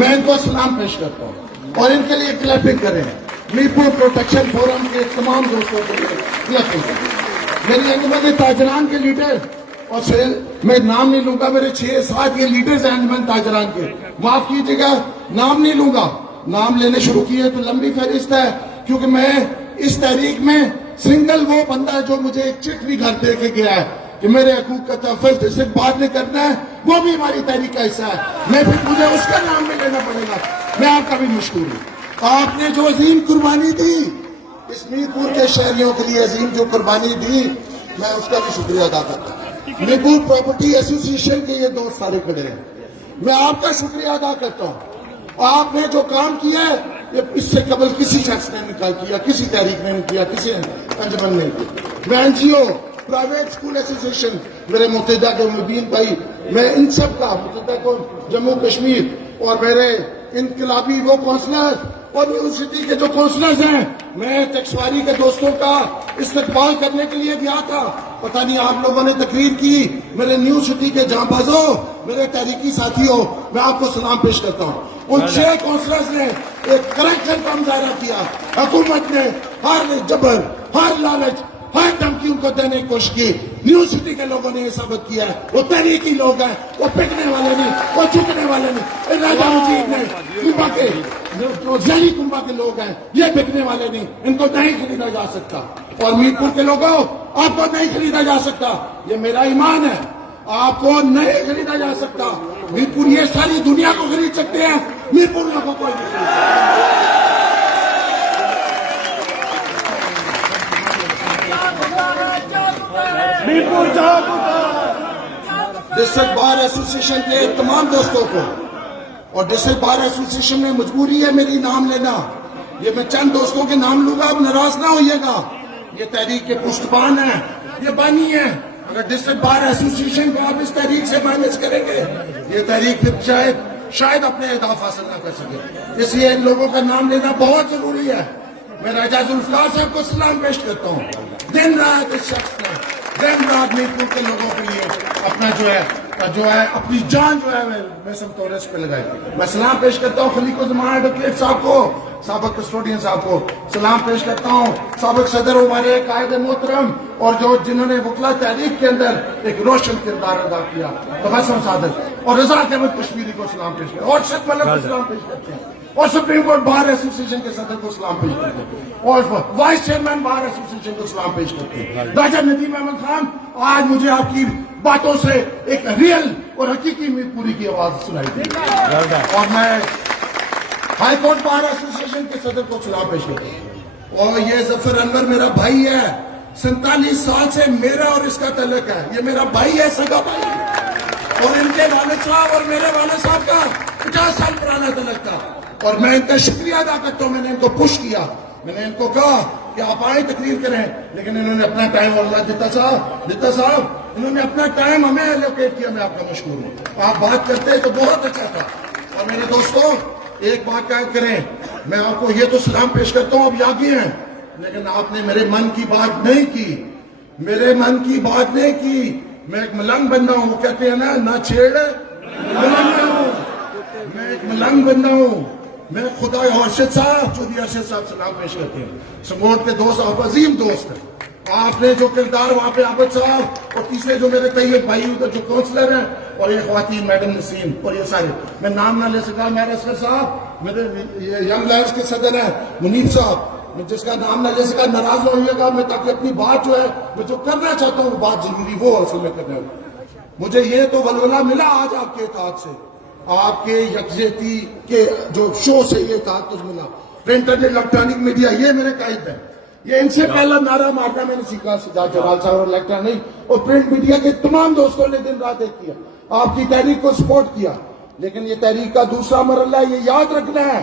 میں ان کو سلام پیش کرتا ہوں اور ان کے لیے کلیپنگ کریں. میرپور پروٹیکشن فورم کے تمام دوستوں کے لیے کلیپنگ کریں. میری انجمن تاجران کے لیڈر اور میں نام نہیں لوں گا, میرے 6-7 یہ لیڈرز ہیں انجمن تاجران کے, معاف کیجیے گا نام نہیں لوں گا. نام لینے شروع کیے تو لمبی فہرست ہے, کیونکہ میں اس تحریک میں سنگل وہ بندہ ہے جو مجھے ایک چٹ بھی گھر دے کے گیا ہے کہ میرے حقوق کا تحفظ جسے بات نہیں کرنا ہے, وہ بھی ہماری تحریک کا حصہ ہے. میں پھر مجھے اس کا نام بھی لینا پڑے گا. میں آپ کا بھی مشکور ہوں. آپ نے جو عظیم قربانی دی اس میرپور کے شہریوں کے لیے, عظیم جو قربانی دی, میں اس کا بھی شکریہ ادا کرتا ہوں. میرپور پراپرٹی ایسوسی ایشن کے یہ دوست سارے کھڑے ہیں, میں آپ کا شکریہ ادا کرتا ہوں. آپ نے جو کام کیا ہے یہ اس سے قبل کسی شخص نے نہیں کیا, کسی تحریک نے نہیں کیا, کسی انجمن نے نہیں کیا. میں این جی او, پرائیویٹ اسکول ایسوسی ایشن, میرے متحدہ کے مبین بھائی, میں ان سب کا, متحدہ کو جموں کشمیر اور میرے انقلابی وہ کونسلر اور یونیورسٹی کے جو کونسلرز ہیں, میں ٹیکسواری کے دوستوں کا استقبال کرنے کے لیے گیا تھا. پتہ نہیں آپ لوگوں نے تقریر کی. میرے نیو سٹی کے جاں بازوں, میرے تحریکی ساتھیوں, میں آپ کو سلام پیش کرتا ہوں. ان 6 کونسلرز نے ایک کریکٹر کا مظاہرہ کیا. حکومت نے ہر جبر, ہر لالچ, ہر دھمکی ان کو دینے کی کوشش کی. نیو سٹی کے لوگوں نے یہ ثابت کیا ہے وہ تحریکی لوگ ہیں, وہ پٹنے والے نہیں, وہ جھکنے والے نہیں. راجہ مجید نے کنبا کے جو ذیلی کنبا کے لوگ ہیں, یہ بکنے والے نہیں, ان کو نہیں خریدا جا سکتا. اور میرپور کے لوگوں, آپ کو نہیں خریدا جا سکتا, یہ میرا ایمان ہے. آپ کو نہیں خریدا جا سکتا. میرپور یہ ساری دنیا کو خرید سکتے ہیں, میرپور کو کوئی نہیں خرید سکتا. ڈسٹرکٹ بار ایسوسی ایشن کے تمام دوستوں کو, اور ڈسٹرکٹ بار ایسوسی ایشن میں مجبوری ہے میری نام لینا. یہ میں چند دوستوں کے نام لوں گا, آپ ناراض نہ ہوئیے گا. یہ تحریک کے پشتبان ہیں, یہ بانی ہیں. اگر ڈسٹرکٹ بار ایسوسی ایشن کو آپ اس تحریک سے مائنس کریں گے, یہ تحریک پھر شاید اپنے اہداف حاصل نہ کر سکے. اس لیے ان لوگوں کا نام لینا بہت ضروری ہے. میں راجہ ذوالفقار صاحب کو سلام پیش کرتا ہوں. دن رات اس شخص نے, دن رات میرپور کے لوگوں کے لیے اپنا جو ہے اپنی جان جو ہے میں سمتورس پہ لگائی. میں سلام پیش کرتا ہوں خلیق الزمان ایڈوکیٹ صاحب کو, سابق کسٹوڈین صاحب کو سلام پیش کرتا ہوں. سابق صدر ہمارے قائد محترم اور جنہوں نے وکلا تحریک کے اندر ایک روشن کردار ادا کیا, تبسم صادق اور رضا احمد کشمیری کو سلام پیش کرتے ہیں, اور شد ملک کو سلام پیش کرتے ہیں, اور سپریم کورٹ بار ایسوسی ایشن کے صدر کو سلام پیش کرتے ہیں, اور وائس چیئرمین بار ایسوسی ایشن کو سلام پیش کرتے ہیں. راجہ ندیم احمد خان, آج مجھے آپ کی باتوں سے ایک ریئل اور حقیقی میرپوری کی آواز سنائی دی. اور میں ہائی کورٹ بار ایسوسی ایشن کے صدر کو سلام پیش کرتا ہوں. اور یہ ظفر انور میرا بھائی ہے, 47 سال سے میرا اور اس کا تعلق ہے. یہ میرا بھائی ہے, سگا بھائی, اور ان کے والد صاحب اور میرے والد صاحب کا 50 سال پرانا تعلق تھا. اور میں ان کا شکریہ ادا کرتا ہوں. میں نے ان کو پش کیا, میں نے ان کو کہا کہ آپ آئیں تقریر کریں, لیکن انہوں نے اپنا ٹائم, اور دتا صاحب انہوں نے اپنا ٹائم ہمیں ایلوکیٹ کیا. میں آپ کا مشکور ہوں. آپ بات کرتے تو بہت اچھا تھا. اور میرے دوستوں, ایک بات قائم کریں, میں آپ کو یہ تو سلام پیش کرتا ہوں, اب یاگی ہیں, لیکن آپ نے میرے من کی بات نہیں کی, میرے من کی بات نہیں کی. میں ایک ملنگ بندہ ہوں, وہ کہتے ہیں نا, نہ چھیڑ ملنگ ہوں. میں ایک ملنگ بندہ ہوں. میں خدا ارشد صاحب, چودھری ارشد صاحب سلام پیش کرتے ہیں. سموٹ کے دوست, آپ عظیم دوست ہیں. آپ نے جو کردار وہاں پہ عابد صاحب اور تیسرے جو میرے طیب بھائی ادھر جو کونسلر ہیں, اور یہ خواتین میڈم نسیم اور یہ سارے, میں نام نہ لے سکا. میرا اسکر صاحب میرے ینگ لائنز کے صدر ہیں, منیب صاحب, میں جس کا نام نہ لے سکا, ناراض نہ ہوئیے گا. میں تاکہ اپنی بات جو ہے, میں جو کرنا چاہتا ہوں بات ضروری وہ اصل میں کرنا ہے. مجھے یہ تو ولولہ ملا آج آپ کے اطاعت سے, آپ کے یکجہتی کے جو شو سے یہ اطاعت مجھے ملا. پرنٹ اینڈ الیکٹرانک میڈیا, یہ میرے قائد ہیں. یہ ان سے پہلا نعرہ مارنا میں نے سیکھا سجاد جلال صاحب اور الیکٹرا نہیں, اور پرنٹ میڈیا کے تمام دوستوں نے دن رات ایک کیا, آپ کی تحریک کو سپورٹ کیا. لیکن یہ تحریک کا دوسرا مرحلہ ہے, یہ یاد رکھنا ہے.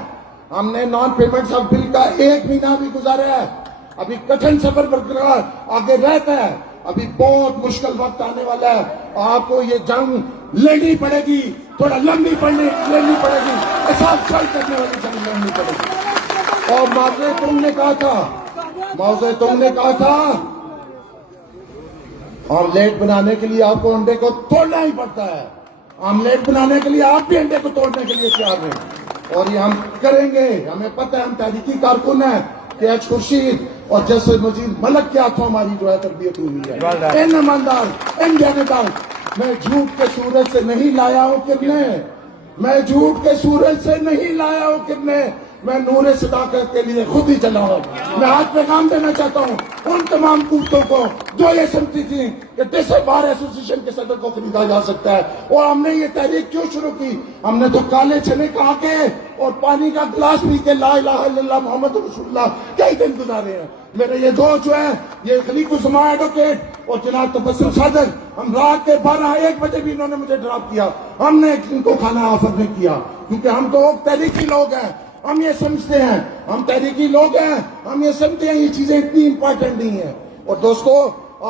ہم نے نان پیمنٹس آف بل کا 1 مہینہ بھی گزارا ہے. ابھی کٹھن سفر برقرار آگے رہتا ہے. ابھی بہت مشکل وقت آنے والا ہے. آپ کو یہ جنگ لڑنی پڑے گی, تھوڑا لڑنی پڑے گی, احساس کرنے والی جنگ لڑنی پڑے گی. اور معاوضے تم نے کہا تھا آملیٹ بنانے کے لیے آپ کو انڈے کو توڑنا ہی پڑتا ہے. آملیٹ بنانے کے لیے آپ بھی انڈے کو توڑنے کے لیے تیار رہیں. اور یہ ہم کریں گے. ہمیں پتہ ہے ہم تحریکی کارکن ہیں کہ ایچ خورشید اور جیسے مزید ملک کے ہاتھوں ہماری جو ہے تربیت ہوئی ہے. ان ایماندار ان جانبدار میں جھوٹ کے سورج سے نہیں لایا ہوں کرنے, میں جھوٹ کے سورج سے نہیں لایا ہوں کرنے, میں نور صداقت کے لیے خود ہی چلا ہوں. میں آج پیغام دینا چاہتا ہوں ان تمام قوتوں کو جو یہ سمجھتی تھی کہ ڈسٹرکٹ بار ایسوسیشن کے صدر کو خریدا جا سکتا ہے. اور ہم نے یہ تحریک کیوں شروع کی؟ ہم نے تو کالے چنے کھا کے اور پانی کا گلاس پی کے لا الہ الا اللہ محمد رسول اللہ کئی دن گزارے ہیں. میرے یہ دوست جو ہیں یہ خلیق الزمان ایڈوکیٹ اور جناب تبسم صادق, ہم رات کے 12-1 بجے بھی انہوں نے مجھے ڈراپ کیا. ہم نے ان کو کھانا آفر نہیں کیا کیونکہ ہم تو تحریکی لوگ ہیں. ہم یہ سمجھتے ہیں, ہم تحریکی لوگ ہیں, ہم یہ سمجھتے ہیں یہ چیزیں اتنی امپورٹنٹ نہیں ہیں. اور دوستو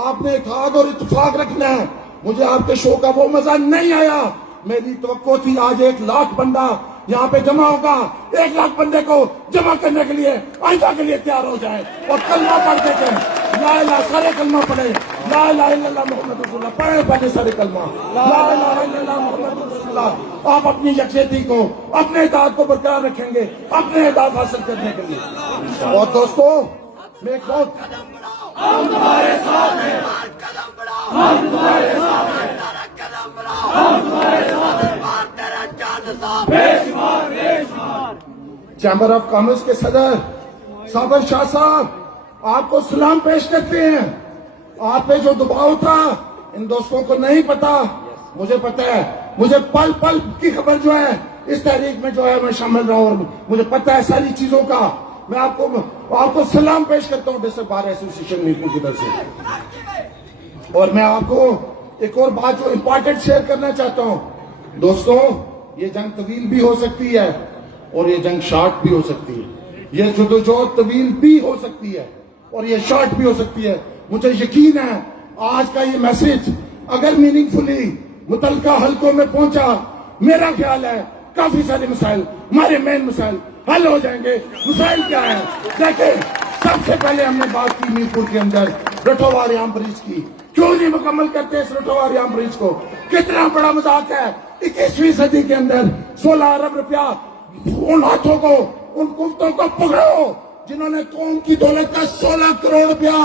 آپ نے اتحاد اور اتفاق رکھنا ہے. مجھے آپ کے شو کا وہ مزہ نہیں آیا. میری توقع تھی آج 1 لاکھ بندہ یہاں پہ جمع ہوگا. 1 لاکھ بندے کو جمع کرنے کے لیے آئندہ کے لیے تیار ہو جائیں اور کلمہ پڑھ کے کہیں لا الہ, سارے کلمہ پڑھیں لا الہ الا اللہ محمد رسول اللہ, پڑھیں پہلے سارے کلمہ لا الہ الا اللہ محمد رسول اللہ. آپ اپنی یکجہتی کو, اپنے اتحاد کو برقرار رکھیں گے اپنے اہداف حاصل کرنے کے لیے. اور دوستو میں ایک بہت ہم تمہارے ساتھ ہیں, ہم تمہارے ساتھ ہیں, ہم تمہارے ساتھ ہیں, تیرا چاند صاحب بے شمار بے شمار. چیمبر آف کامرس کے صدر صابر شاہ صاحب آپ کو سلام پیش کرتے ہیں. آپ پہ جو دباؤ تھا ان دوستوں کو نہیں پتا, مجھے پتا ہے. مجھے پل پل کی خبر جو ہے اس تحریک میں جو ہے میں شامل رہا ہوں, مجھے پتا ہے ساری چیزوں کا. میں آپ کو سلام پیش کرتا ہوں ڈسٹرکٹ بار ایسوسیشن میٹنگ کی طرف سے. اور میں آپ کو ایک اور بات جو امپورٹنٹ شیئر کرنا چاہتا ہوں. دوستوں یہ جنگ طویل بھی ہو سکتی ہے اور یہ جنگ شارٹ بھی ہو سکتی ہے. یہ جدوجہد طویل بھی ہو سکتی ہے اور یہ شارٹ بھی ہو سکتی ہے. مجھے یقین ہے آج کا یہ میسج اگر میننگ فلی متعلقہ حلقوں میں پہنچا, میرا خیال ہے کافی سارے مسائل, ہمارے مین مسائل حل ہو جائیں گے. مسائل کیا ہے دیکھیں, سب سے پہلے ہم نے بات کی میر پور کے اندر رٹھوہ ریام بریج کی. کیوں نہیں مکمل کرتے اس رٹھوہ ریام بریج کو؟ کتنا بڑا مذاق ہے 21ویں صدی کے اندر 16 ارب روپیہ ان ہاتھوں کو, ان قوتوں کو پکڑو جنہوں نے قوم کی دولت کا 16 کروڑ روپیہ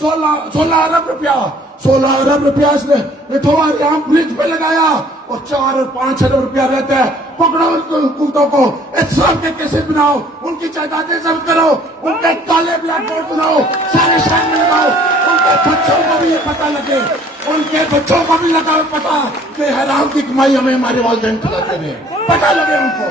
16 ارب روپیہ اس نے رٹھوہ ریام برج پہ لگایا اور 4 اور 5 ارب روپیہ رہتا ہے. پکڑو ان قوتوں کو, احتساب کے کیسے بناؤ, ان کی جائیدادیں ضبط کرو, ان کے کالے بلیک بورڈ بناؤ, سارے شہر میں لگاؤ. ان کے بچوں کو بھی یہ پتہ لگے, ان کے بچوں کو بھی لگا پتا کہ حرام کی کمائی ہمیں ہمارے والدین چلاتے ہیں, پتہ لگے ان کو.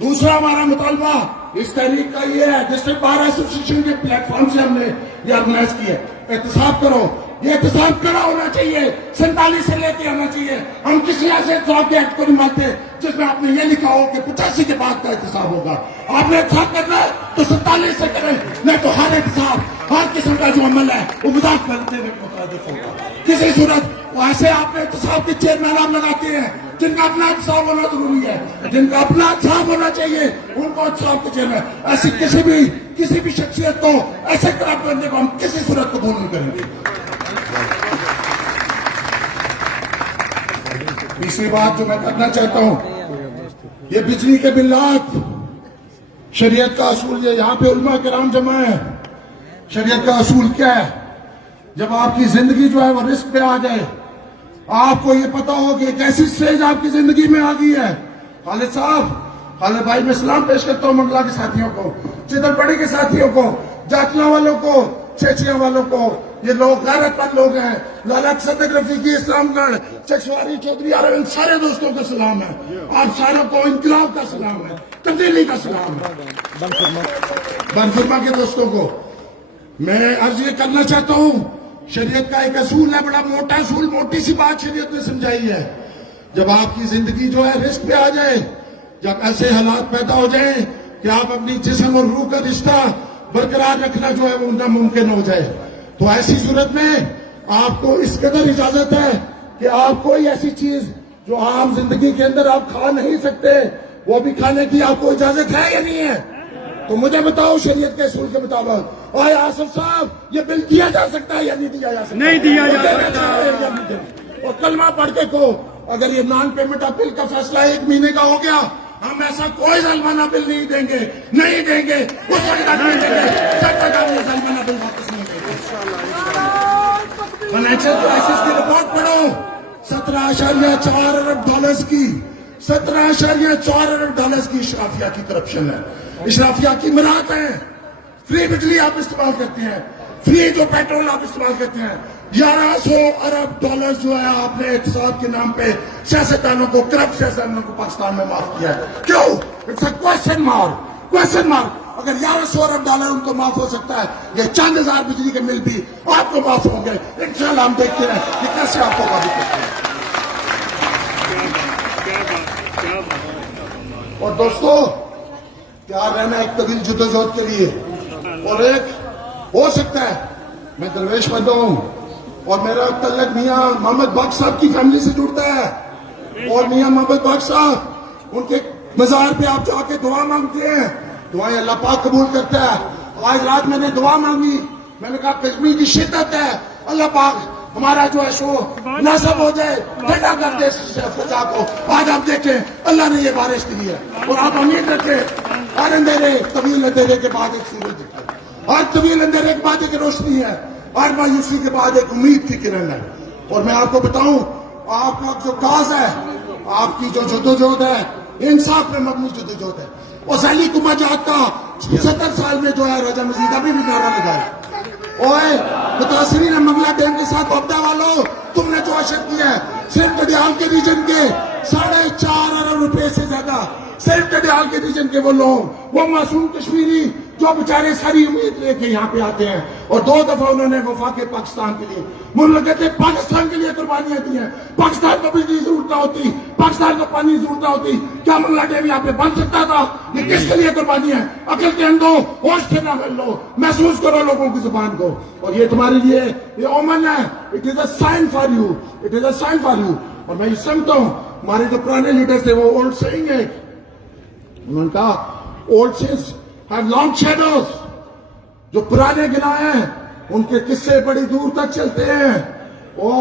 دوسرا ہمارا مطالبہ اس تحریک کا یہ ہے, ڈسٹرکٹ بار ایسوسیشن کے پلیٹ فارم سے ہم نے یہ آرگنائز کی ہے. احتساب کرو, یہ احتساب کرا ہونا چاہیے, 47 سے لے کے آنا چاہیے. ہم کسی ایسے احتساب کے ایکٹ کو نہیں مانتے جس میں آپ نے یہ لکھا ہو کہ 85 کے بعد کا احتساب ہوگا. آپ نے احتساب کرنا ہے تو 47 سے کریں, نہیں تو ہر احتساب, ہر قسم کا جو عمل ہے وہ مذاق کرتے ہوئے مترادف ہوگا. کسی صورت ایسے آپ نے احتساب کے چیئرمین آپ لگاتے ہیں جن کا اپنا احتساب ہونا ضروری ہے, جن کا اپنا احتساب ہونا چاہیے, ان کو احتساب کے چیئرمین. ایسی کسی بھی شخصیت کو ایسے خراب کرنے کو ہم کسی صورت قبول نہیں کریں گے. تیسری بات جو میں کرنا چاہتا ہوں, یہ بجلی کے بلات شریعت کا اصول, یہ یہاں پہ علماء کرام جمع ہیں. شریعت کا اصول کیا ہے؟ جب آپ کی زندگی جو ہے وہ رسک پہ آ جائے, آپ کو یہ پتا ہو کہ ایک ایسی سٹیج آپ کی زندگی میں آ گئی ہے. خالد صاحب, خالد بھائی میں سلام پیش کرتا ہوں منگلا کے ساتھیوں کو, چتر پڑی کے ساتھیوں کو, جاتلا والوں کو, چیچیاں والوں کو. یہ لوگ غیرت مند لوگ ہیں. لالا صدق رفیقی, اسلام گڑھ, چکسواری چودھری, ان سارے دوستوں کا سلام ہے. آپ ساروں کو انقلاب کا سلام ہے, تبدیلی کا سلام ہے. بنفرما کے دوستوں کو میں عرض یہ کرنا چاہتا ہوں, شریعت کا ایک اصول ہے, بڑا موٹا اصول, موٹی سی بات شریعت نے سمجھائی ہے. جب آپ کی زندگی جو ہے رسک پہ آ جائے, جب ایسے حالات پیدا ہو جائیں کہ آپ اپنی جسم اور روح کا رشتہ برقرار رکھنا جو ہے وہ ناممکن ہو جائے, تو ایسی صورت میں آپ کو اس قدر اجازت ہے کہ آپ کوئی ایسی چیز جو عام زندگی کے اندر آپ کھا نہیں سکتے وہ بھی کھانے کی آپ کو اجازت ہے یا نہیں ہے؟ تو مجھے بتاؤ شریعت کے اصول کے مطابق آیا آصف صاحب یہ بل دیا جا سکتا ہے یا نہیں دیا جا سکتا؟ نہیں دیا جا سکتا. اور کلمہ پڑھ کے کو اگر یہ نان پیمنٹ آف بل کا فیصلہ 1 مہینے کا ہو گیا ہم ایسا کوئی ظالمانہ بل نہیں دیں گے، نہیں دیں گے، اس وقت تک نہیں دیں گے جب تک ہم یہ ظالمانہ بل واپس نہیں دیں گے۔ فائنینشیل کرائسس کی رپورٹ پڑھو، 17.4 ارب ڈالرز کی 17.4 ارب ڈالرز کی اشرافیہ کی کرپشن ہے، اشرافیہ کی مراعات ہے۔ فری بجلی آپ استعمال کرتے ہیں، فری جو پیٹرول آپ استعمال کرتے ہیں، 1100 ارب ڈالر جو ہے آپ نے احتساب کے نام پہ سیاستدانوں کو، کرپٹ سیاستدانوں کو پاکستان میں معاف کیا ہے۔ کیوں؟ It's a question mark. اگر 1100 ارب ڈالر ان کو معاف ہو سکتا ہے، یہ چند ہزار بجلی کے بل بھی آپ کو معاف ہوں گے انشاءاللہ۔ ہم دیکھتے رہیں کہ کیسے آپ کو قابو کرتے ہیں۔ اور دوستو، تیار رہنا ایک طویل جدوجہد کے لیے، اور ایک ہو سکتا ہے میں درویش بندہ ہوں اور میرا تعلق میاں محمد بخش صاحب کی فیملی سے جڑتا ہے، اور میاں محمد بخش صاحب ان کے مزار پہ آپ جا کے دعا مانگتے ہیں، دعائیں اللہ پاک قبول کرتا ہے۔ آج رات میں نے دعا مانگی، میں نے کہا گرمی کی شدت ہے، اللہ پاک ہمارا جو ہے شو نصب ہو جائے، ٹھنڈا کر دے فضا کو۔ آج آپ دیکھیں اللہ نے یہ بارش دی ہے، اور آپ امید رکھیں ہر اندھیرے طویل اندھیرے کے بعد ایک سورج دکھتا ہے، ہر طویل اندھیرے کے بعد ایک روشنی ہے، ہر مایوسی کے بعد ایک امید کی کرن ہے۔ اور میں آپ کو بتاؤں، آپ کا جو کاز ہے، آپ کی جو جدوجہد ہے، انصاف میں مبنی جدوجہد ہے۔ اور سیلی کما جات کا 70 سال میں جو ہے راجہ مزید ابھی بھی نعرہ لگائے، اوے متاثرین منگلہ ڈیم کے ساتھ وابدہ والوں، تم نے جو اشد کیا ہے، صرف کڈیال کے ریجن کے 4.5 ارب روپے سے زیادہ، صرف کڈیال کے ریجن کے وہ لوگ، وہ معصوم کشمیری جو بیچارے ساری امید لے کے یہاں پہ آتے ہیں، اور 2 دفعہ انہوں نے وفاق پاکستان کے لیے، مملکت پاکستان کے لیے قربانیاں دی ہیں۔ پاکستان کو بجلی ضرورت نہ ہوتی، پاکستان کو پانی ضرورت نہ ہوتی، کیا منگلہ ڈیم یہاں پہ بن سکتا تھا؟ یہ کس کے لیے قربانی ہے؟ عقل کے اندھو، ہوش ٹھنڈا کر لو، محسوس کرو لوگوں کی زبان کو، اور یہ تمہارے لیے یہ اومن ہے۔ It is a sign for you, it is a sign for you. اور میں یہ سمجھتا ہوں ہمارے جو پرانے لیڈرز تھے، وہ اولڈ سیئنگ ہے، انہوں نے کہا old sense have long shadows, جو پرانے گناہ ہیں ان کے قصے بڑی دور تک چلتے ہیں۔ وہ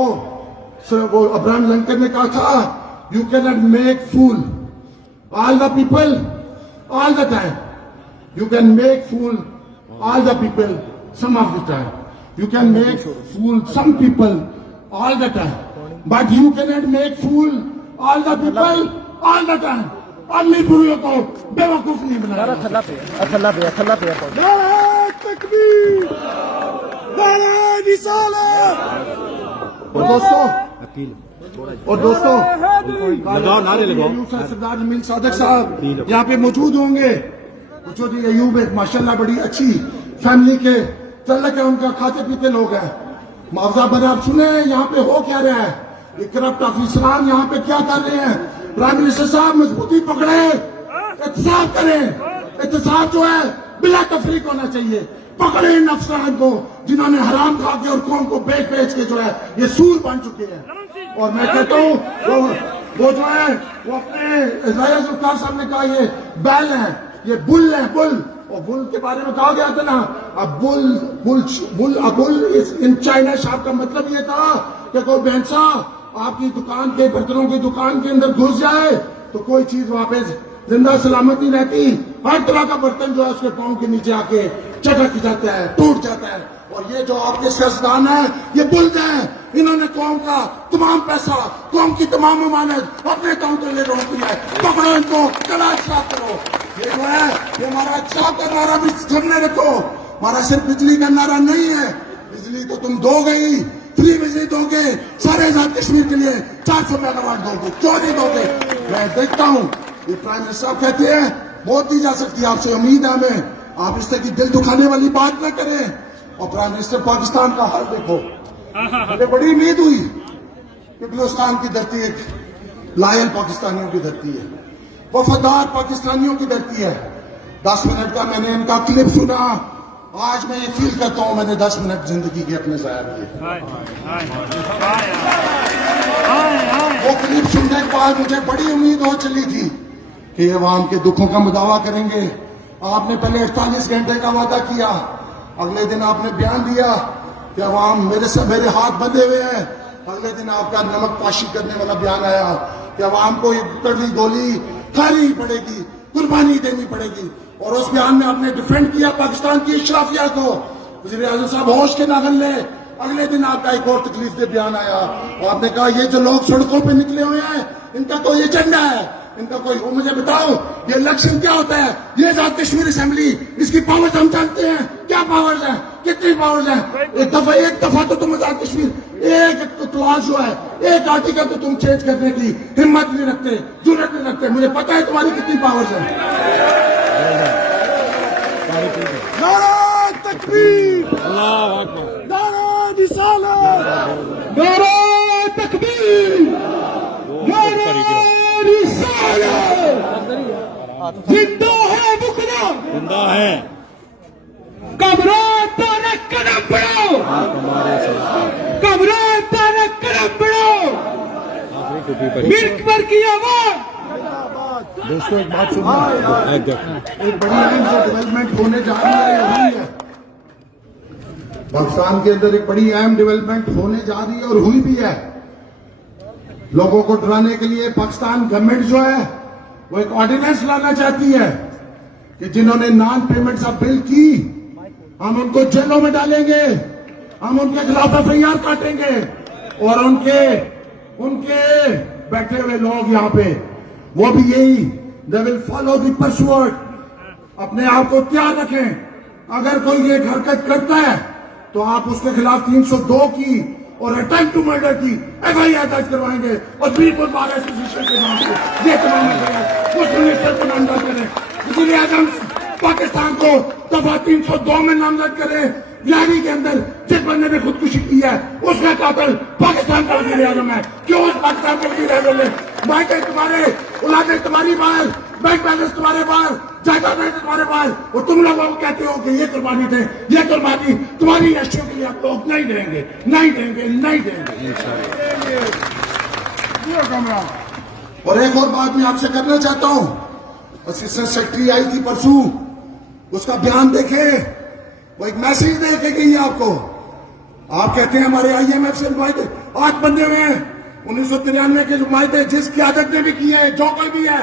ابراہم لنکن نے کہا تھا، you can not make fool all the people all the time, you can make fool all the people some of the time, you can make fool some people all the time, but you can not make fool all the people all the time. اپنی پوریوں کو بے وقوف نہیں بنایا۔ تھلا پہ نعرہ تکبیر، نعرہ رسالت۔ اور دوستو سردار امین صادق صاحب یہاں پہ موجود ہوں گے۔ چودھری ایوب ایک ماشاءاللہ بڑی اچھی فیملی کے تعلق ہے، ان کا کھاتے پیتے لوگ ہیں۔ معاوضہ بنا آپ سنیں یہاں پہ ہو کیا رہا ہے، یہ کرپٹ آفیسران یہاں پہ کیا کر رہے ہیں۔ پرائم منسٹر صاحب مضبوطی پکڑے، احتساب کریں، احتساب جو ہے بلا تفریق ہونا چاہیے۔ پکڑے ان افسران کو جنہوں نے حرام کھا کے اور قوم کو بیچ کے جو ہے یہ سور بن چکے ہیں۔ اور میں کہتا ہوں وہ جو ہے وہ اپنے ذوالفقار ذوالفقار صاحب نے کہا یہ بیل ہیں، یہ بل ہیں، بل، اور بل کے بارے میں کہا گیا تھا نا، اب بل ان چائنا شاپ کا مطلب یہ تھا کہ کوئی بہنسا آپ کی دکان کے برتنوں کی دکان کے اندر گھس جائے تو کوئی چیز واپس زندہ سلامت نہیں رہتی، ہر طرح کا برتن جو ہے اس کے پاؤں کے نیچے آ کے چٹک جاتا ہے، ٹوٹ جاتا ہے۔ اور یہ جو آپ کے سیاستدان ہیں یہ بلد ہیں، انہوں نے قوم کا تمام پیسہ، قوم کی تمام امانت اپنے اکاؤنٹ میں روک دیا ہے۔ پکڑو ان کو، کڑا صاف کرو۔ یہ جو ہے یہ ہمارا صاف کا نعرہ بھی سامنے رکھو، ہمارا صرف بجلی کا نعرہ نہیں ہے، بجلی تو تم دو گئی، فری بجلی دو گے سارے آزاد کشمیر کے لیے، 400 میگا واٹ دو گے، کیوں نہیں دو گے؟ میں دیکھتا ہوں یہ پرائم منسٹر صاحب کہتے ہیں بہت دی جا سکتی ہے، آپ سے امید ہے ہمیں، آپ اس طرح کی دل دکھانے والی بات نہ کریں، اور پرائم منسٹر پاکستان کا حال دیکھو۔ مجھے بڑی امید ہوئی کہ بلوچستان کی دھرتی ایک لائل پاکستانیوں کی دھرتی ہے، وفادار پاکستانیوں کی دھرتی ہے۔ 10 منٹ کا میں نے ان کا کلپ سنا، آج میں یہ فیل کرتا ہوں میں نے 10 منٹ زندگی کے اپنے ضائع کیے۔ وہ کلپ سننے کے بعد مجھے بڑی امید ہو چلی تھی کہ یہ عوام کے دکھوں کا مداوع کریں گے۔ آپ نے پہلے 48 گھنٹے کا وعدہ کیا، اگلے دن آپ نے بیان دیا کہ عوام میرے ہاتھ بندھے ہوئے ہیں، اگلے دن آپ کا نمک پاشی کرنے والا بیان آیا کہ عوام کو یہ کڑوی گولی کھانی ہی پڑے گی, قربانی دینی پڑے گی. اور اس بیان میں آپ نے ڈیفینڈ کیا پاکستان کی اشرافیہ کو. وزیر اعظم صاحب ہوش کے ناخن لے, اگلے دن آپ کا ایک اور تکلیف دہ بیان آیا اور آپ نے کہا یہ جو لوگ سڑکوں پہ نکلے ہوئے ہیں ان کا کوئی ایجنڈا ہے, ان کا کوئی. وہ مجھے بتاؤ یہ الیکشن کیا ہوتا ہے؟ یہ آزاد کشمیر اسمبلی, اس کی پاورز ہم جانتے ہیں کیا پاورز ہیں, کتنی پاورز ہیں. ایک دفعہ تو تم آزاد کشمیر ایک کلاس جو ہے, ایک آرٹیکل تو تم چینج کرنے کی ہمت نہیں رکھتے, جرات نہیں رکھتے. مجھے پتا ہے تمہاری کتنی پاورز ہیں. نعرہ تکبیر, اللہ اکبر, نعرہ رسالت, نعرہ تکبیر, نعرہ رسالت. زندہ ہے بکرا, زندہ ہے. کمروں تارک قدم بڑھاؤ, کمروں تارک قدم بڑھاؤ, ملک بھر کی آواز. دوستوں ایک بات سننا, ایک بڑی اہم ڈیولپمنٹ ہونے جا رہی ہے, ہوئی ہے پاکستان کے اندر. ایک بڑی اہم ڈیولپمنٹ ہونے جا رہی ہے اور ہوئی بھی ہے. لوگوں کو ڈرانے کے لیے پاکستان گورنمنٹ جو ہے وہ ایک آرڈیننس لانا چاہتی ہے کہ جنہوں نے نان پیمنٹ آف بل کی ہم ان کو جیلوں میں ڈالیں گے, ہم ان کے خلاف ایف آئی آر کاٹیں گے. اور ان کے بیٹھے ہوئے لوگ یہاں پہ وہ بھی یہی, they will follow the password. اپنے آپ کو تیار رکھیں, اگر کوئی یہ حرکت کرتا ہے تو آپ اس کے خلاف 302 کی اور اٹیمپٹ ٹو مرڈر کی ایف آئی آر درج کروائیں گے. اور پیپل بار ایسوسیشن کے نام سے یہ تمام اس منسٹر کو نامزد کریں, وزیر اعظم پاکستان کو دفعہ 302 میں نامزد کریں. یاری کے اندر جس بندے نے خودکشی کی ہے اس کا قاتل پاکستان کا وزیر اعظم ہے. کیوں اس پاکستان کے وزیر اعظم نے مائکیں تمہارے, اولادیں تمہاری باہر, بینک بیلنس تمہارے باہر, جائیدادیں تمہارے باہر, اور تم لوگوں کو کہتے ہو کہ یہ قربانی دیں, یہ قربانی تمہاری اشیاء کے لیے آپ لوگ نہیں دیں گے, نہیں دیں گے, نہیں دیں گے. اور ایک اور بات میں آپ سے کرنا چاہتا ہوں, اسسٹنٹ سیکرٹری آئی تھی پرسوں, اس کا بیان دیکھیں, وہ ایک میسج دے کے گئی آپ کو. آپ کہتے ہیں ہمارے آئی ایم ایف سے نمائندے 8 بندے ہوئے ہیں, 1993 کے نمائندے جس قیادت نے بھی کی ہے, جو کوئی بھی ہے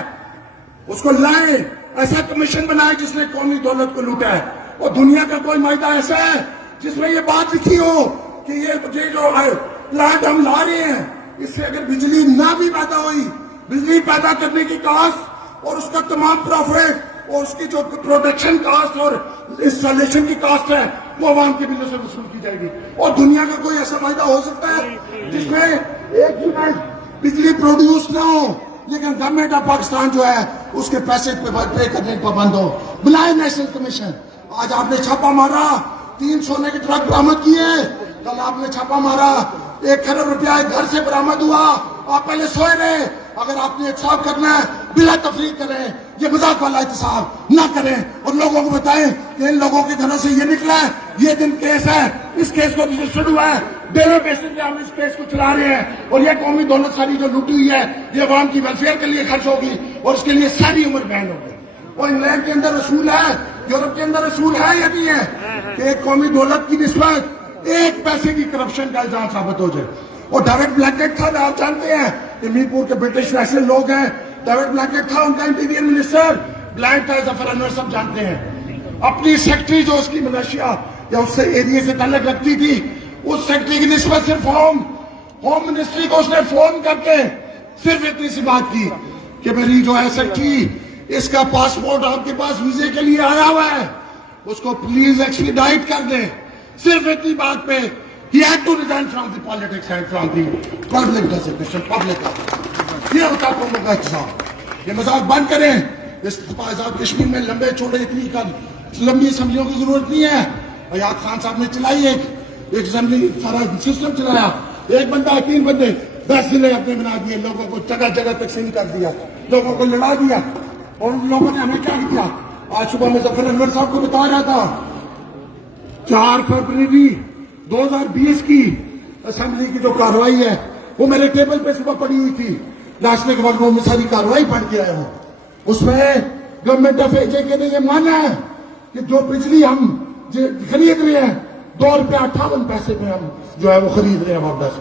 اس کو لائیں, ایسا کمیشن بنائے جس نے قومی دولت کو لوٹا ہے. اور دنیا کا کوئی معاہدہ ایسا ہے جس میں یہ بات لکھی ہو کہ یہ جو پلانٹ ہم لا رہے ہیں اس سے اگر بجلی نہ بھی پیدا ہوئی, بجلی پیدا کرنے کی کاسٹ اور اس کا تمام پروفٹ اور اس کی جو پروڈکشن کاسٹ اور انسٹالیشن کی کاسٹ ہے وہ عوام کے بلوں سے وصول کی جائے گی. اور دنیا کا کوئی ایسا معاہدہ ہو سکتا ہے جس میں 1 یونٹ بجلی پروڈیوس نہ ہو لیکن گورنمنٹ آف پاکستان جو ہے اس کے پیسے پے کرنے پر پابند ہو. بلائے نیشنل کمیشن. آج آپ نے چھاپا مارا, 3 سونے کے ٹرک برآمد کیے, کل آپ نے چھاپا مارا, 1 کروڑ روپیہ ایک گھر سے برآمد ہوا. آپ پہلے سوئے رہے. اگر آپ نے احتساب کرنا ہے بلا تفریق کریں, یہ مذاق والا احتساب نہ کریں, اور لوگوں کو بتائیں کہ ان لوگوں کے گھروں سے یہ نکلا ہے, یہ دن کیس ہے, اس کیس کو رجسٹرڈ ہوا ہے, ڈیلی بیسس پہ ہم اس کیس کو چلا رہے ہیں, اور یہ قومی دولت ساری جو لوٹی ہوئی ہے یہ عوام کی ویلفیئر کے لیے خرچ ہوگی اور اس کے لیے ساری عمر بین ہوگی. اور انگلینڈ کے اندر اصول ہے, یورپ کے اندر اصول ہے یا نہیں ہے کہ ایک قومی دولت کی نسبت 1 پیسے کی کرپشن کا الزام ثابت ہو جائے. اور ڈیوڈ بلینکٹ تھا, آپ جانتے ہیں کہ میر پور کے برٹش نیشنل لوگ ہیں, ڈیوڈ بلینکٹ تھا ان کا انٹیریئر منسٹر, بلینک تھا ظفر انور سب جانتے ہیں. اپنی سیکٹری جو اس کی ملیشیا یا اس سے ایریا سے تعلق رکھتی تھی اس سیکٹری کی نسبت صرف ہوم منسٹری کو اس نے فون کر کے صرف اتنی سی بات کی کہ میری جو ہے سیکٹری اس کا پاسپورٹ آپ کے پاس ویزے کے لیے آیا ہوا ہے, اس کو پلیز ایکسپیڈائٹ کر دیں. صرف اتنی بات پہ he had to resign from the politics and from the public designation, public office. یہ ہوتا قوموں کا احتساب. یہ مذاق بند کریں. اس آزاد کشمیر میں لمبے چوڑے اتنی لمبی اسمبلیوں کی ضرورت نہیں ہے. ایاد خان صاحب نے چلائی ایک اسمبلی, سارا سسٹم چلایا, 1 بندہ 3 بندے 10 ضلع اپنے بنا دیے, لوگوں کو جگہ جگہ تقسیم کر دیا, لوگوں کو لڑا دیا. اور ان لوگوں نے ہمیں کیا کیا؟ آج صبح میں ظفر انور صاحب کو بتا رہا تھا 4 فروری 2020 کی اسمبلی کی جو کارروائی ہے وہ میرے ٹیبل پہ صبح پڑی ہوئی تھی. ناشتے کے وقت میں ساری کارروائی پڑھ کے آیا ہوں. اس میں گورنمنٹ آف اے جے کے نے یہ مانا ہے کہ جو بجلی ہم خرید رہے ہیں 2 روپیہ 58 پیسے میں ہم جو ہے وہ خرید رہے ہیں واپس.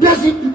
10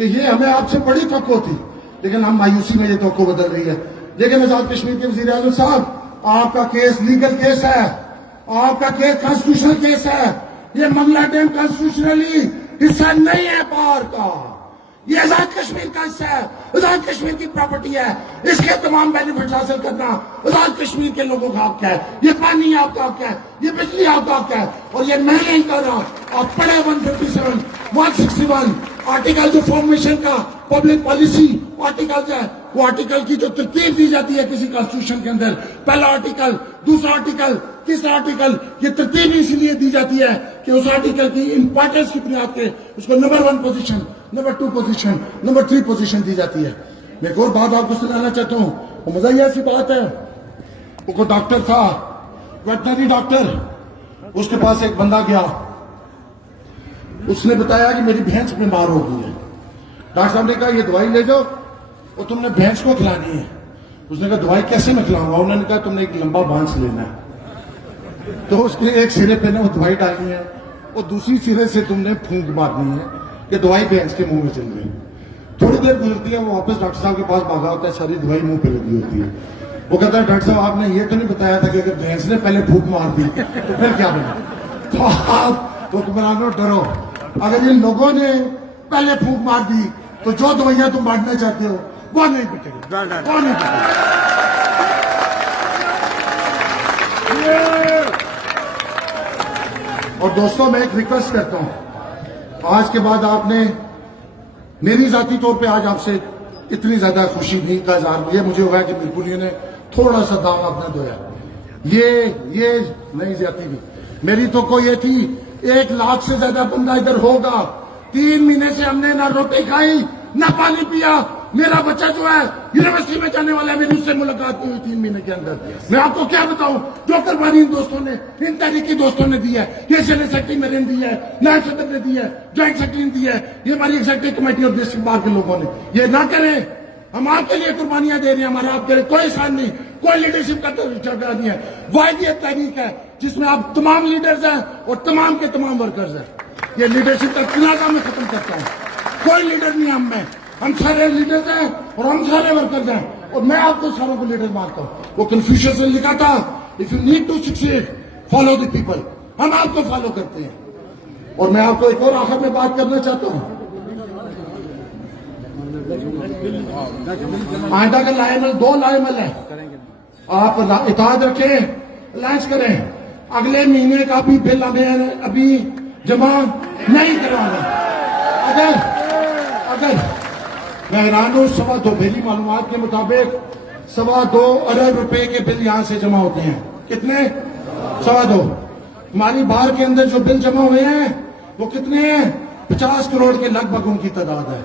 کہ یہ ہمیں آپ سے بڑی توقع تھی، لیکن ہم مایوسی میں یہ توقع بدل رہی ہے. لیکن آزاد کشمیر کے وزیر اعظم صاحب، آپ کا کیس لیگل کیس ہے، آپ کا کیس کانسٹیٹیوشنل کیس ہے. یہ منگلا ڈیم کانسٹیٹیوشنلی حصہ نہیں ہے پہاڑ کا، یہ آزاد کشمیر کا حصہ ہے، آزاد کشمیر کی پراپرٹی ہے. اس کے تمام بینیفٹس حاصل کرنا آزاد کشمیر کے لوگوں کا حق ہے. یہ پانی آپ کا حق ہے، یہ بجلی آپ کا حق ہے. اور یہ میں نہیں کہہ رہا، آپ پڑھے 157 161 آرٹیکل جو فارمیشن کا پبلک پالیسی آرٹیکل ہے، وہ آرٹیکل کی جو ترتیب دی جاتی ہے کسی کانسٹیٹیوشن کے اندر، پہلا آرٹیکل، دوسرا آرٹیکل، تیسرا آرٹیکل، یہ ترتیب اس لیے دی جاتی ہے کہ اس آرٹیکل کی امپورٹنس کی بنیاد پہ اس کو number 1 position, number 2 position, number 3 position دی جاتی ہے. میں ایک اور بات آپ کو سنانا چاہتا ہوں، وہ مزاحیہ سی بات ہے. وہ کوئی ڈاکٹر تھا، ویٹنری ڈاکٹر، اس کے پاس ایک بندہ گیا، اس نے بتایا کہ میری بھینس بیمار ہو گئی ہے. ڈاکٹر صاحب نے کہا یہ دوائی لے جاؤ اور تم نے بھینس کو کھلانی ہے. اس نے کہا دوائی کیسے میں کھلاؤں گا؟ انہوں نے کہا تم نے ایک لمبا بانس لینا ہے، تو اس کے ایک سرے پہ وہ دوائی ڈالنی ہے اور دوسری سرے سے تم نے پھونک مارنی ہے کہ دوائی بھینس کے منہ میں چل گئی. تھوڑی دیر گزرتی ہے، وہ واپس ڈاکٹر صاحب کے پاس بھاگا ہوتا ہے، ساری دوائی منہ پہ لگی ہوتی ہے. وہ کہتا ہے ڈاکٹر صاحب آپ نے یہ تو نہیں بتایا تھا کہ اگر بھینس نے پہلے پھونک مار دی تو پھر کیا بنا؟ تو آپ حکمرانوں ڈرو، اگر ان لوگوں نے پہلے پھونک مار دی تو جو دوائیاں تم بانٹنا چاہتے ہو وہ نہیں بکے گی، وہ نہیں بکے گی. اور دوستوں میں ایک ریکویسٹ کرتا ہوں، آج کے بعد آپ نے میری ذاتی طور پہ آج آپ سے اتنی زیادہ خوشی نہیں کا اظہار یہ مجھے ہوا ہے کہ میرپوریوں نے تھوڑا سا دام اپنا دھویا. یہ نہیں زیادتی بھی میری تو کو یہ تھی 1 لاکھ سے زیادہ بندہ ادھر ہوگا. 3 مہینے سے ہم نے نہ روٹی کھائی نہ پانی پیا. میرا بچہ جو ہے یونیورسٹی میں جانے والا ہے، میری اس سے ملاقات نہیں ہوئی 3 مہینے کے اندر. میں آپ کو کیا بتاؤں جو قربانی ان دوستوں نے، ان تحریکی دوستوں نے دی ہے. یہ جنرل سیکرٹری میرے نے دی ہے، نائب صدر نے دی ہے، جوائنٹ سیکرٹری نے دی ہے، یہ ہماری ایگزیکٹو کمیٹی اور ڈسٹرکٹ بار کے لوگوں نے. یہ نہ کریں، ہم آپ کے لیے قربانیاں دے رہے ہیں، ہمارا آپ کے لیے کوئی احسان نہیں، کوئی لیڈرشپ کا جھگڑا نہیں ہے. واحد یہ تحریک ہے جس میں آپ تمام لیڈرز ہیں اور تمام کے تمام ورکرز ہیں. یہ لیڈرشپ کا تنازع میں ختم کرتا ہوں. کوئی لیڈر نہیں ہم سارے لیڈرز ہیں اور ہم سارے ورکرز ہیں، اور میں آپ کو ساروں کو لیڈر مانتا ہوں. وہ کنفیوشس نے لکھا تھا if you need to succeed follow the people. ہم آپ کو فالو کرتے ہیں. اور میں آپ کو ایک اور آخر میں بات کرنا چاہتا ہوں. آئندہ کا لائے عمل 2 لائے عمل ہے. آپ اتحاد رکھیں، الائنس کریں. اگلے مہینے کا بھی بل ہمیں ابھی جمع نہیں کروانا. اگر میں حیران ہوں، 2.25 میری معلومات کے مطابق 2.25 ارب روپے کے بل یہاں سے جمع ہوتے ہیں. کتنے؟ 2.25. ہماری بار کے اندر جو بل جمع ہوئے ہیں وہ کتنے ہیں؟ 50 کروڑ کے لگ بھگ ان کی تعداد ہے.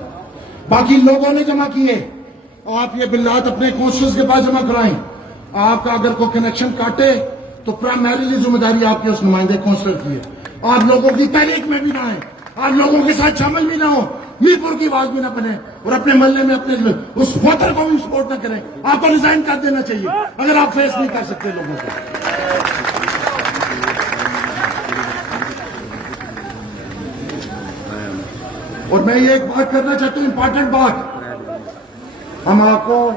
باقی لوگوں نے جمع کیے. آپ یہ بلات اپنے کونسلز کے پاس جمع کرائیں. آپ کا اگر کوئی کنیکشن کاٹے تو پرائمریلی ذمہ داری آپ کے اس نمائندے کونسلر کی ہے. آپ لوگوں کی تحریک میں بھی نہ آئیں، آپ لوگوں کے ساتھ شامل بھی نہ ہو، میرپور کی آواز بھی نہ بنے، اور اپنے محلے میں اپنے اس ووٹر کو بھی سپورٹ نہ کریں. آپ کو ریزائن کر دینا چاہیے اگر آپ فیس نہیں کر سکتے لوگوں کو. اور میں یہ ایک بات کرنا چاہتا ہوں، امپورٹنٹ بات. ہم آپ کو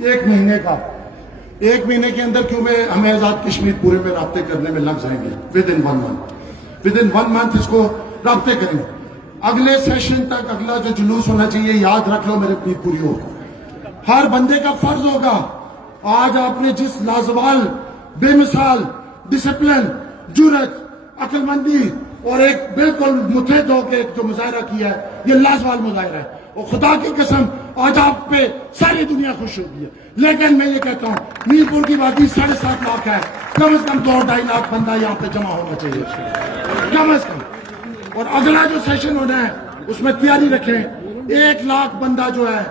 1 مہینے کا 1 مہینے کے اندر کیوں میں ہمیں آزاد کشمیر پورے میں رابطے کرنے میں لگ جائیں گے. ودن 1 منتھ، ودن 1 منتھ اس کو رابطے کریں. اگلے سیشن تک اگلا جو جلوس ہونا چاہیے، یاد رکھ لو میرے پوریوں، ہر بندے کا فرض ہوگا. آج آپ نے جس لازوال، بے مثال ڈسپلن، جرت، عقل مندی اور ایک بالکل متحد ہو کے جو مظاہرہ کیا ہے، یہ لازوال مظاہرہ ہے. اور خدا کی قسم آج آپ پہ ساری دنیا خوش ہوگی ہے. لیکن میں یہ کہتا ہوں میرپور کی آبادی 7.5 لاکھ ہے، کم از کم 2-2.5 لاکھ بندہ یہاں پہ جمع ہونا چاہیے کم از کم. اور اگلا جو سیشن ہونا ہے اس میں تیاری رکھیں. 1 لاکھ بندہ جو ہے،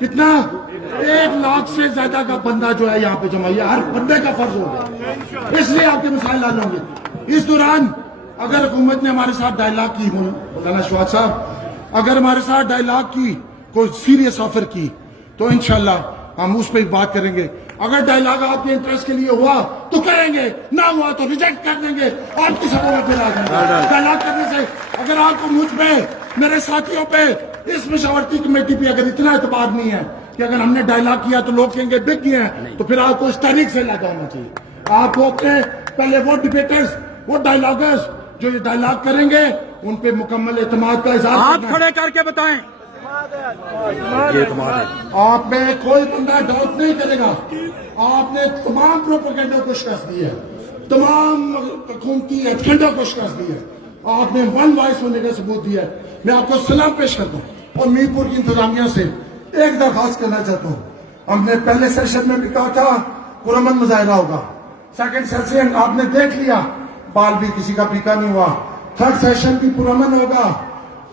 کتنا؟ 1 لاکھ سے زیادہ کا بندہ جو ہے یہاں پہ جمع. یہ ہر بندے کا فرض ہوگا، اس لیے آپ کے مسائل حل ہوں گے. اس دوران اگر حکومت نے ہمارے ساتھ ڈائیلاگ کی، مولانا شواد صاحب اگر ہمارے ساتھ ڈائیلاگ کی، کوئی سیریس آفر کی، تو انشاءاللہ ہم اس پہ بات کریں گے. اگر ڈائیلاگ آپ کے انٹرسٹ کے لیے ہوا تو کریں گے، نہ ہوا تو ریجیکٹ کر دیں گے. آپ کی سبوں میں پھر آ جائیں گے. ڈائیلاگ کرنے سے اگر آپ کو مجھ پہ میرے ساتھیوں پہ اس مشاورتی کمیٹی پہ اگر اتنا اعتبار نہیں ہے کہ اگر ہم نے ڈائلاگ کیا تو لوگ کہیں گے بک گئے ہیں, تو پھر آپ کو اس تاریخ سے لگا ہونا چاہیے. آپ کو اپنے پہلے وہ ڈیبیٹرز, وہ ڈائلاگرز جو یہ ڈائلاگ کریں گے ان پہ مکمل اعتماد کا اظہار ہاتھ کرنا ہے. کھڑے کر کے بتائیں. آپ میں کوئی بندہ ڈاؤٹ نہیں کرے گا. آپ نے تمام پروپیگنڈا کو شکست دی ہے, تمام حکومتی ایجنڈا کو شکست دی ہے. آپ نے ون وائس ہونے کا ثبوت دیا ہے. میں آپ کو سلام پیش کرتا ہوں اور میر پور کی انتظامیہ سے ایک درخواست کرنا چاہتا ہوں. ہم نے پہلے سیشن میں بھی کہا تھا پرامن مظاہرہ ہوگا. سیکنڈ سیشن آپ نے دیکھ لیا, بال بھی کسی کا پیکا نہیں ہوا. تھرڈ سیشن بھی پرامن ہوگا,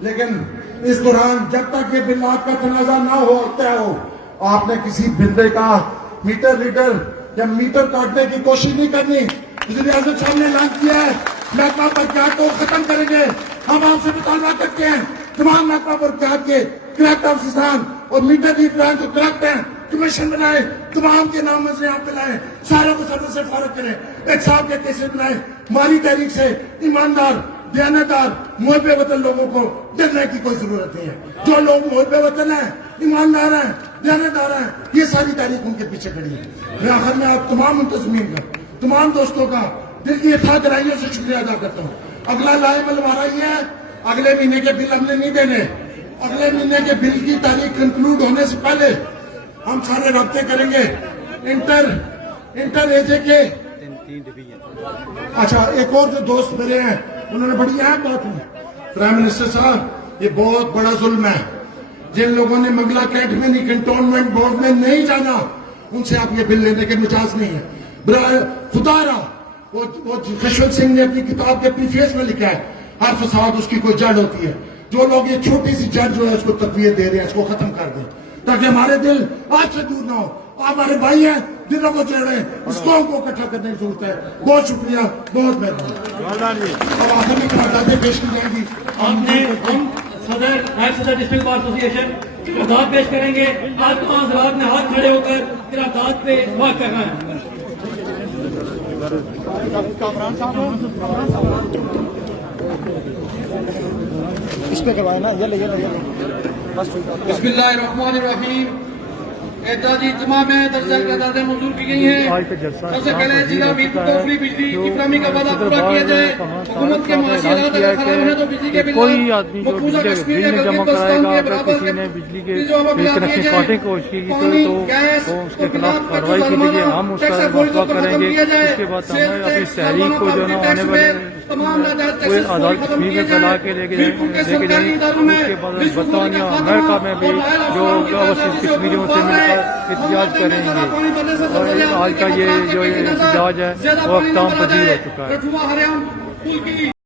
لیکن اس دوران جب تک یہ بل آپ کا تنازع نہ ہو طے ہو, آپ نے کسی بندے کا میٹر ریڈر یا میٹر کاٹنے کی کوشش نہیں کرنی. وزیر اعظم صاحب نے اعلان کیا ہے محکمہ پنچایت کو ختم کریں گے. ہم آپ سے مطالبہ کرتے ہیں تمام محکمہ پنچایت کے کریکٹ آفیسران اور میٹر ریڈران جو کریکٹ ہیں کمیشن بنائے, تمام کے نام مزے آپ دلائیں, ساروں کو سب سے فارغ کریں, ایک صاحب کے کیسز بنائے. ہماری تحریک سے ایماندار, دیانتدار, محب وطن لوگوں کو ڈرنے کی کوئی ضرورت نہیں ہے. جو لوگ محب وطن ہیں, ایماندار ہیں, دیانتدار ہیں, یہ ساری تحریک ان کے پیچھے کھڑی ہے. میں آخر میں آپ تمام منتظمین کا, تمام دوستوں کا دل کی اتحاد گرائیوں سے شکریہ ادا کرتا ہوں. اگلا لائحہ ہمارا یہ ہے, اگلے مہینے کے بل ہم نے نہیں دینے. اگلے مہینے کے بل کی تاریخ کنکلوڈ ہونے سے پہلے ہم سارے رابطے کریں گے. انٹر ایجے کے اچھا ایک اور جو دوست میرے ہیں انہوں نے بڑی اہم بات کی. پرائم منسٹر صاحب, یہ بہت بڑا ظلم ہے. جن لوگوں نے منگلا کینٹ میں نہیں, کنٹونمنٹ بورڈ میں نہیں جانا, ان سے آپ یہ بل لینے کے مجاز نہیں ہے. خدا رہا وہ خشوت سنگھ نے اپنی کتاب کے پریفیس میں لکھا ہے ہر فساد اس کی کوئی جڑ ہوتی ہے. جو لوگ یہ چھوٹی سی جڑ جو ہے اس کو تقویت دے رہے ہیں, اس کو ختم کر دیں تاکہ ہمارے دل آج سے دور نہ ہو. آپ ہمارے بھائی ہیں, دلوں کو چڑھ رہے ہیں, اس قوم کو اکٹھا کرنے کی ضرورت ہے. بہت شکریہ, بہت مہربانی. اب آخر میں قراردادیں پیش کی جائیں گی. ہم صدر ڈسٹرکٹ بار ایسوسی ایشن قرارداد پیش کریں گے. آج تمام حضرات نے ہاتھ کھڑے ہو کر قرارداد پہ بات کرنا ہے. اس پہ کروائے نا, بسم اللہ الرحمن الرحیم. اعتراضی اجتماع میں درجہ قراردادیں منظور کی گئی ہیں. سب سے پہلے ضلع میرپور کو فری بجلی کی فراہمی کا وعدہ پورا کیا جائے. حکومت کے معاشی حالات اگر خراب ہیں تو بجلی کے بل کوئی آدمی جو مقبوضہ بجلی کشمیر بل یا جمع بلوچستان کرائے گا, کے اگر برابر کسی نے بجلی کے جو ہم اپلاغ کنیکشن کیے کاٹنے جائیں. کی کوشش کی پانی, تو گیس, وہ اس کے مفیدات, خلاف کارروائی کی پیٹرول, جائے. ہم اس کا ٹیکس مطالبہ ختم کریں گے. کیا جائے. اس کے بعد ہم سیل اپنی ٹیکس, تحریک کو جو ہے نا آنے والے تمام نجات پورے ٹیکسز عدالت ختم میں کیے پھیلا جائیں. کے لے کے میرپور کے جائیں. سرکاری اداروں میں اس کے بعد برطانیہ امریکہ میں بھی جو کشمیریوں سے مل کر احتجاج کریں گے. اور آج کا یہ جو احتجاج ہے وہ اختتام پذیر ہو چکا ہے.